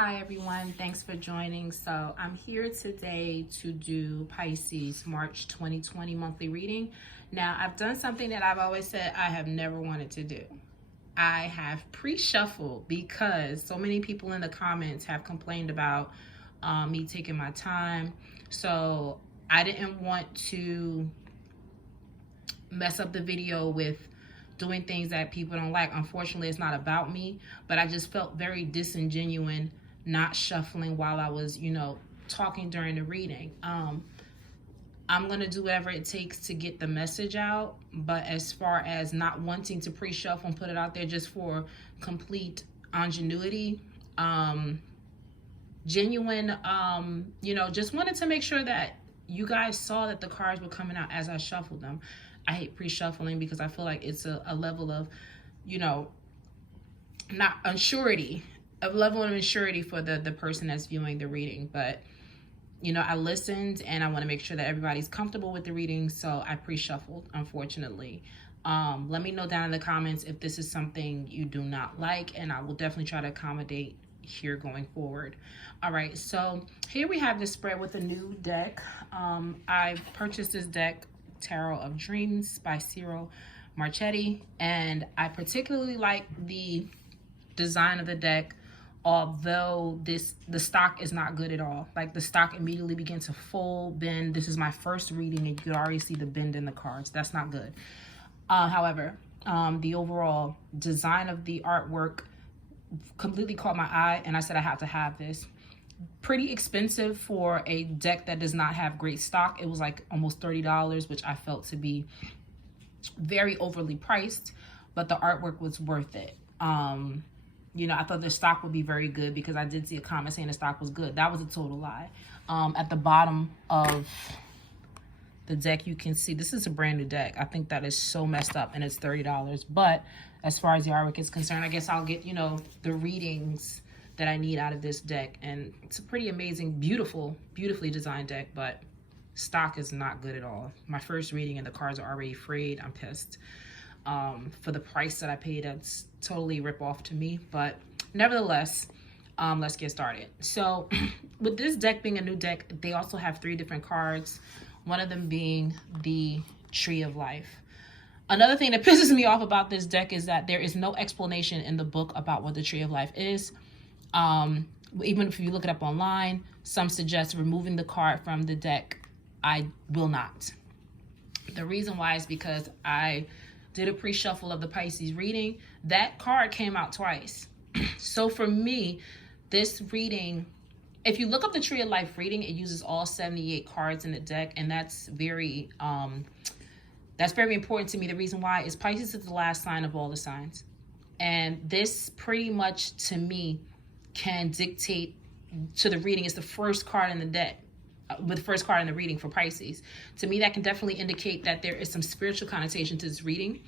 Hi everyone, thanks for joining. So I'm here today to do Pisces March 2020 monthly reading. Now I've done something that I've always said I have never wanted to do. I have pre-shuffled because so many people in the comments have complained about me taking my time. So I didn't want to mess up the video with doing things that people don't like. Unfortunately, it's not about me, but I just felt very disingenuous not shuffling while I was, talking during the reading. I'm going to do whatever it takes to get the message out, but as far as not wanting to pre-shuffle and put it out there just for complete ingenuity, genuine, just wanted to make sure that you guys saw that the cards were coming out as I shuffled them. I hate pre-shuffling because I feel like it's a level of, not unsurety, a level of insurity for the person that's viewing the reading. But, I listened and I want to make sure that everybody's comfortable with the reading. So I pre-shuffled, unfortunately. Let me know down in the comments if this is something you do not like, and I will definitely try to accommodate here going forward. All right, so here we have this spread with a new deck. I purchased this deck, Tarot of Dreams by Cyril Marchetti, and I particularly like the design of the deck, although the stock is not good at all. Like, the stock immediately begins to fold, bend. This is my first reading and you could already see the bend in the cards. That's not good. However, the overall design of the artwork completely caught my eye, and I said I have to have this. Pretty expensive for a deck that does not have great stock. It was like almost $30, which I felt to be very overly priced, but the artwork was worth it. I thought the stock would be very good because I did see a comment saying the stock was good. That was a total lie. At the bottom of the deck, you can see this is a brand new deck. I think that is so messed up, and it's $30. But as far as the artwork is concerned, I guess I'll get, the readings that I need out of this deck. And it's a pretty amazing, beautifully designed deck, but stock is not good at all. My first reading and the cards are already frayed. I'm pissed. For the price that I paid, that's totally rip off to me. But nevertheless, let's get started. So with this deck being a new deck, they also have 3 different cards. One of them being the Tree of Life. Another thing that pisses me off about this deck is that there is no explanation in the book about what the Tree of Life is. Even if you look it up online, some suggest removing the card from the deck. I will not. The reason why is because I did a pre-shuffle of the Pisces reading. That card came out twice. So for me, this reading, if you look up the Tree of Life reading, it uses all 78 cards in the deck, and that's very important to me. The reason why is Pisces is the last sign of all the signs, and this pretty much to me can dictate to the reading. It's the first card in the deck, with the first card in the reading for Pisces. To me, that can definitely indicate that there is some spiritual connotation to this reading.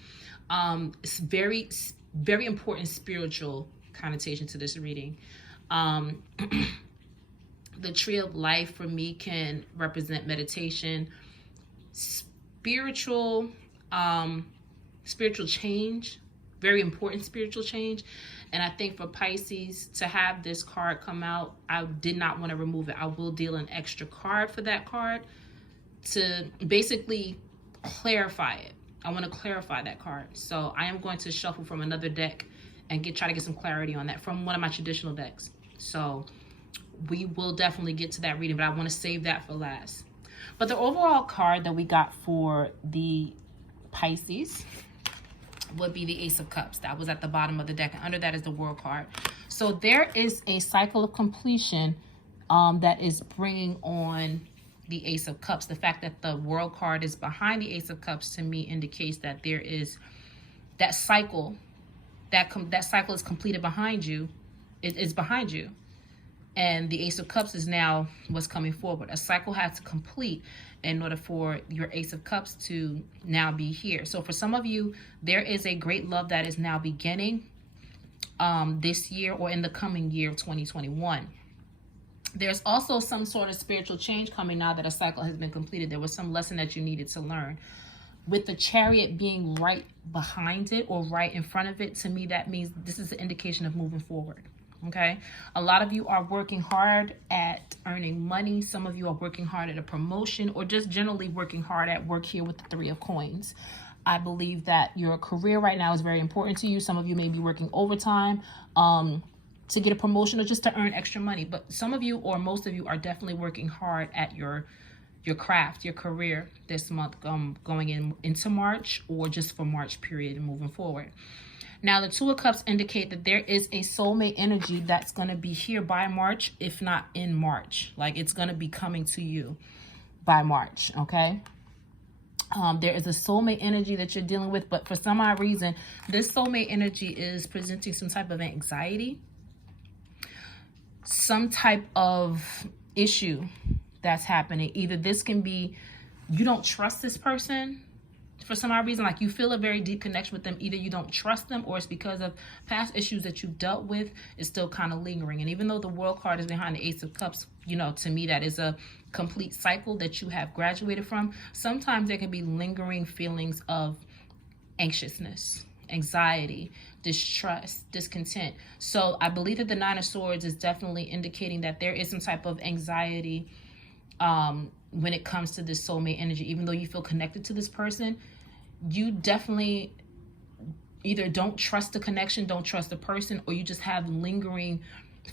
It's very, very important spiritual connotation to this reading. The Tree of Life for me can represent meditation, spiritual change, very important spiritual change. And I think for Pisces to have this card come out, I did not want to remove it. I will deal an extra card for that card to basically clarify it. I want to clarify that card. So I am going to shuffle from another deck and try to get some clarity on that from one of my traditional decks. So we will definitely get to that reading, but I want to save that for last. But the overall card that we got for the Pisces would be the Ace of Cups. That was at the bottom of the deck, and under that is the World card. So there is a cycle of completion that is bringing on the Ace of Cups. The fact that the World card is behind the Ace of Cups to me indicates that there is that cycle. That cycle is completed behind you. It is behind you. And the Ace of Cups is now what's coming forward. A cycle has to complete in order for your Ace of Cups to now be here. So for some of you, there is a great love that is now beginning this year or in the coming year of 2021. There's also some sort of spiritual change coming now that a cycle has been completed. There was some lesson that you needed to learn. With the Chariot being right behind it or right in front of it, to me, that means this is an indication of moving forward. Okay, a lot of you are working hard at earning money. Some of you are working hard at a promotion, or just generally working hard at work here with the Three of Coins. I believe that your career right now is very important to you. Some of you may be working overtime to get a promotion or just to earn extra money. But some of you, or most of you, are definitely working hard at your craft, your career this month, going into March, or just for March period and moving forward. Now, the Two of Cups indicate that there is a soulmate energy that's going to be here by March, if not in March. Like, it's going to be coming to you by March, okay? There is a soulmate energy that you're dealing with, but for some odd reason, this soulmate energy is presenting some type of anxiety, some type of issue that's happening. Either this can be you don't trust this person for some odd reason, like you feel a very deep connection with them. Either you don't trust them, or it's because of past issues that you dealt with is still kind of lingering. And even though the World card is behind the Ace of Cups, you know, to me that is a complete cycle that you have graduated from. Sometimes there can be lingering feelings of anxiousness, anxiety, distrust, discontent. So I believe that the Nine of Swords is definitely indicating that there is some type of anxiety when it comes to this soulmate energy. Even though you feel connected to this person, you definitely either don't trust the connection, don't trust the person, or you just have lingering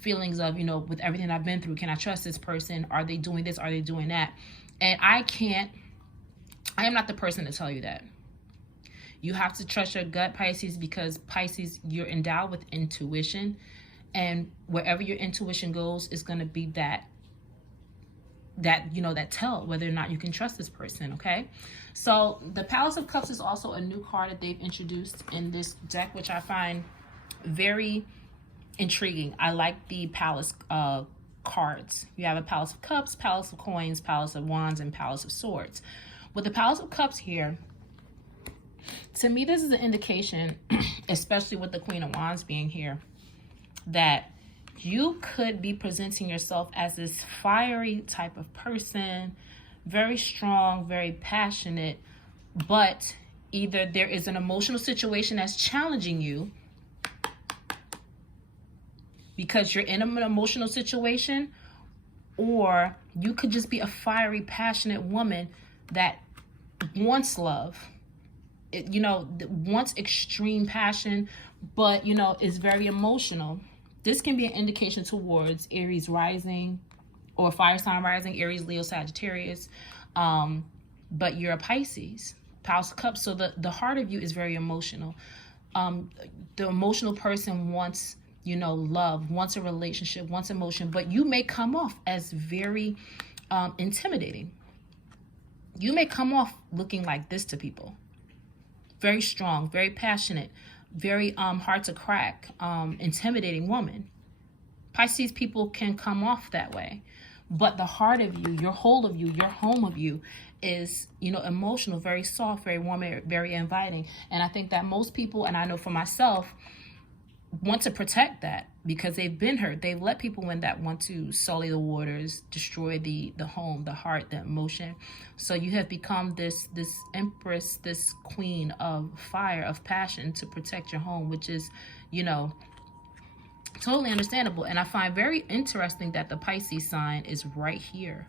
feelings of, you know, with everything I've been through, can I trust this person? Are they doing this? Are they doing that? And I am not the person to tell you that. You have to trust your gut, Pisces, because Pisces, you're endowed with intuition, and wherever your intuition goes is going to be that tell whether or not you can trust this person. Okay, so the Palace of Cups is also a new card that they've introduced in this deck, which I find very intriguing. I like the Palace cards. You have a Palace of Cups, Palace of Coins, Palace of Wands, and Palace of Swords. With the Palace of Cups here, to me this is an indication, especially with the Queen of Wands being here, that you could be presenting yourself as this fiery type of person, very strong, very passionate, but either there is an emotional situation that's challenging you because you're in an emotional situation, or you could just be a fiery, passionate woman that wants love, wants extreme passion, but, is very emotional. This can be an indication towards Aries rising or fire sign rising, Aries, Leo, Sagittarius. But you're a Pisces, Palace of Cups. So the heart of you is very emotional. The emotional person wants, love, wants a relationship, wants emotion, but you may come off as very intimidating. You may come off looking like this to people. Very strong, very passionate, very hard to crack, intimidating woman. Pisces people can come off that way, but the heart of you, your whole of you, your home of you is, emotional, very soft, very warm, very inviting. And I think that most people, and I know for myself, want to protect that because they've been hurt. They've let people in that want to sully the waters, destroy the home, the heart, the emotion. So you have become this empress, this queen of fire, of passion to protect your home, which is, totally understandable. And I find very interesting that the Pisces sign is right here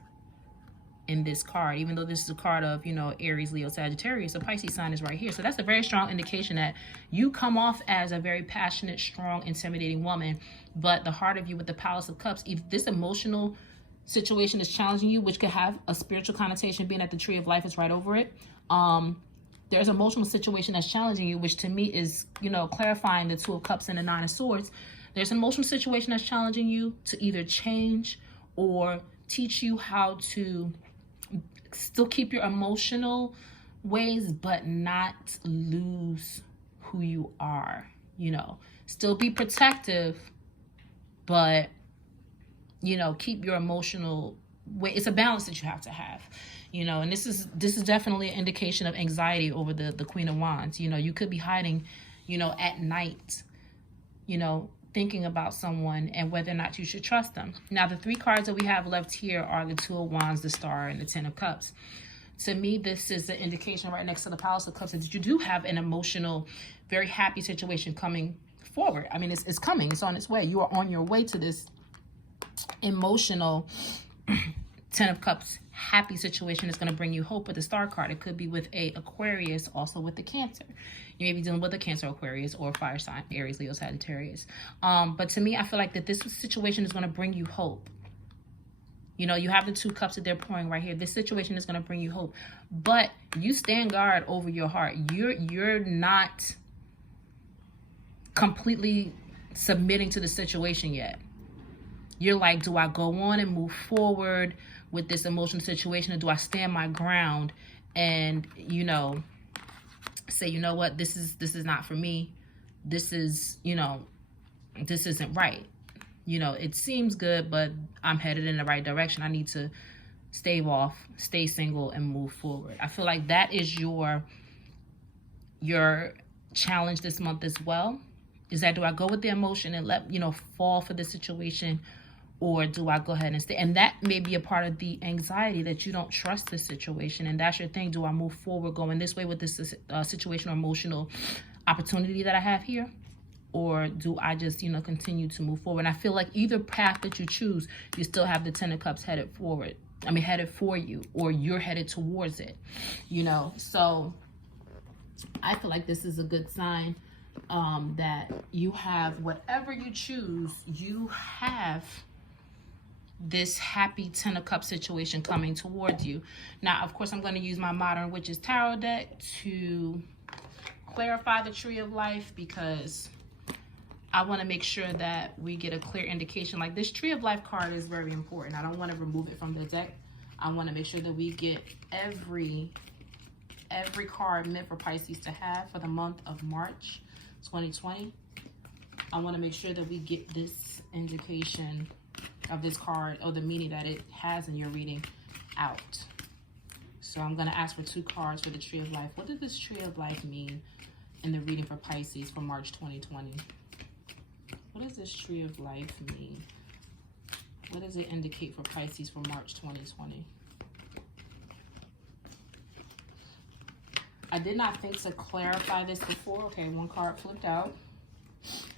in this card. Even though this is a card of, Aries, Leo, Sagittarius, the Pisces sign is right here. So that's a very strong indication that you come off as a very passionate, strong, intimidating woman, but the heart of you with the Palace of Cups, if this emotional situation is challenging you, which could have a spiritual connotation, being that the Tree of Life is right over it, there's an emotional situation that's challenging you, which to me is, clarifying the Two of Cups and the Nine of Swords. There's an emotional situation that's challenging you to either change or teach you how to still keep your emotional ways, but not lose who you are, still be protective, but, keep your emotional way. It's a balance that you have to have, and this is definitely an indication of anxiety over the Queen of Wands. You could be hiding, at night, thinking about someone and whether or not you should trust them. Now, the three cards that we have left here are the Two of Wands, the Star, and the Ten of Cups. To me, this is an indication right next to the Palace of Cups that you do have an emotional, very happy situation coming forward. I mean, it's coming. It's on its way. You are on your way to this emotional Ten of Cups happy situation. Is going to bring you hope with the Star card. It could be with a Aquarius, also with the Cancer. You may be dealing with a Cancer, Aquarius, or fire sign, Aries, Leo, Sagittarius. But to me, I feel like that this situation is going to bring you hope. You know, you have the 2 cups that they're pouring right here. This situation is going to bring you hope. But you stand guard over your heart. You're not completely submitting to the situation yet. You're like, do I go on and move forward with this emotional situation, or do I stand my ground and, you know, say, you know what, this is not for me. This is, you know, this isn't right. You know, it seems good, but I'm headed in the right direction. I need to stave off, stay single, and move forward. I feel like that is your challenge this month as well. Is that, do I go with the emotion and let, you know, fall for the situation, or do I go ahead and stay? And that may be a part of the anxiety, that you don't trust the situation. And that's your thing. Do I move forward going this way with this situation or emotional opportunity that I have here? Or do I just, you know, continue to move forward? And I feel like either path that you choose, you still have the 10 of Cups headed forward. I mean, headed for you, or you're headed towards it, you know? So I feel like this is a good sign that you have, whatever you choose, you have this happy 10 of Cups situation coming towards you. Now, of course, I'm going to use my Modern Witches Tarot deck to clarify the Tree of Life, because I want to make sure that we get a clear indication. Like, this Tree of Life card is very important. I don't want to remove it from the deck. I want to make sure that we get every card meant for Pisces to have for the month of March 2020. I want to make sure that we get this indication of this card, or the meaning that it has in your reading, out. So I'm going to ask for 2 cards for the Tree of Life. What does this Tree of Life mean in the reading for Pisces for March 2020? What does this Tree of Life mean? What does it indicate for Pisces for March 2020? I did not think to clarify this before. Okay, 1 card flipped out.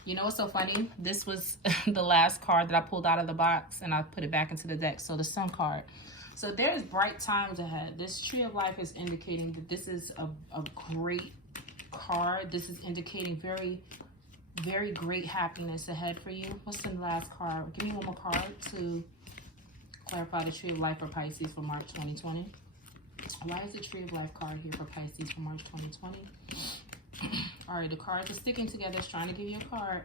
You know what's so funny? This was the last card that I pulled out of the box, and I put it back into the deck. So the Sun card. So there's bright times ahead. This Tree of Life is indicating that this is a great card. This is indicating very, very great happiness ahead for you. What's the last card? Give me 1 more card to clarify the Tree of Life for Pisces for March 2020. Why is the Tree of Life card here for Pisces for March 2020? All right, the cards are sticking together. It's trying to give you a card.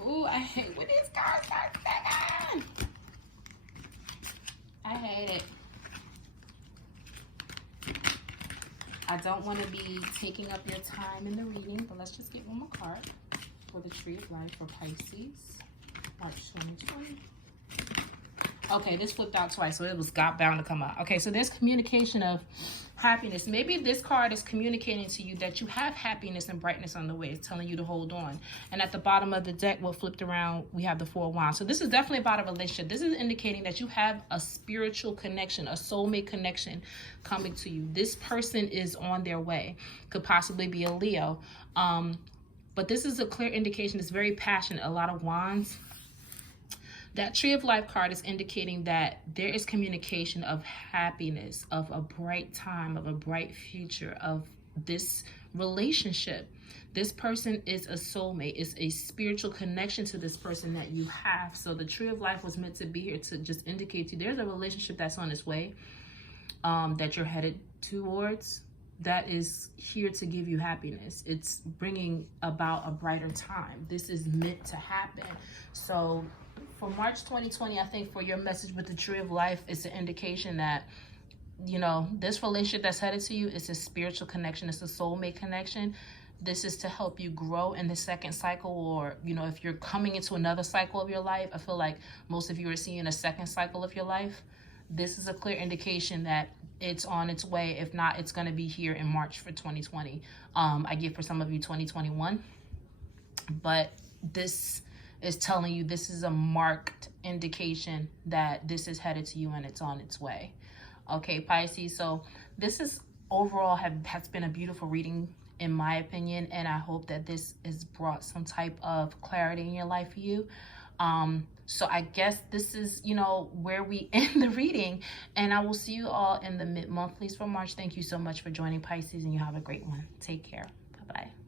Ooh, I hate when these cards start sticking. I hate it. I don't want to be taking up your time in the reading, but let's just get 1 more card for the Tree of Life for Pisces, March 2020. Okay, this flipped out twice, so it was bound to come out. Okay, so there's communication of happiness. Maybe this card is communicating to you that you have happiness and brightness on the way. It's telling you to hold on. And at the bottom of the deck, what flipped around, we have the 4 of Wands. So this is definitely about a relationship. This is indicating that you have a spiritual connection, a soulmate connection coming to you. This person is on their way. Could possibly be a Leo. But this is a clear indication. It's very passionate. A lot of Wands. That Tree of Life card is indicating that there is communication of happiness, of a bright time, of a bright future, of this relationship. This person is a soulmate. It's a spiritual connection to this person that you have. So the Tree of Life was meant to be here to just indicate to you there's a relationship that's on its way, that you're headed towards, that is here to give you happiness. It's bringing about a brighter time. This is meant to happen. So for March 2020, I think for your message with the Tree of Life, it's an indication that, you know, this relationship that's headed to you is a spiritual connection. It's a soulmate connection. This is to help you grow in the second cycle, or, you know, if you're coming into another cycle of your life, I feel like most of you are seeing a second cycle of your life. This is a clear indication that it's on its way. If not, it's going to be here in March for 2020. I get for some of you 2021. But this is telling you this is a marked indication that this is headed to you and it's on its way. Okay, Pisces, so this is overall has been a beautiful reading in my opinion, and I hope that this has brought some type of clarity in your life for you. So I guess this is, you know, where we end the reading, and I will see you all in the mid-monthlies for March. Thank you so much for joining, Pisces, and you have a great one. Take care. Bye-bye.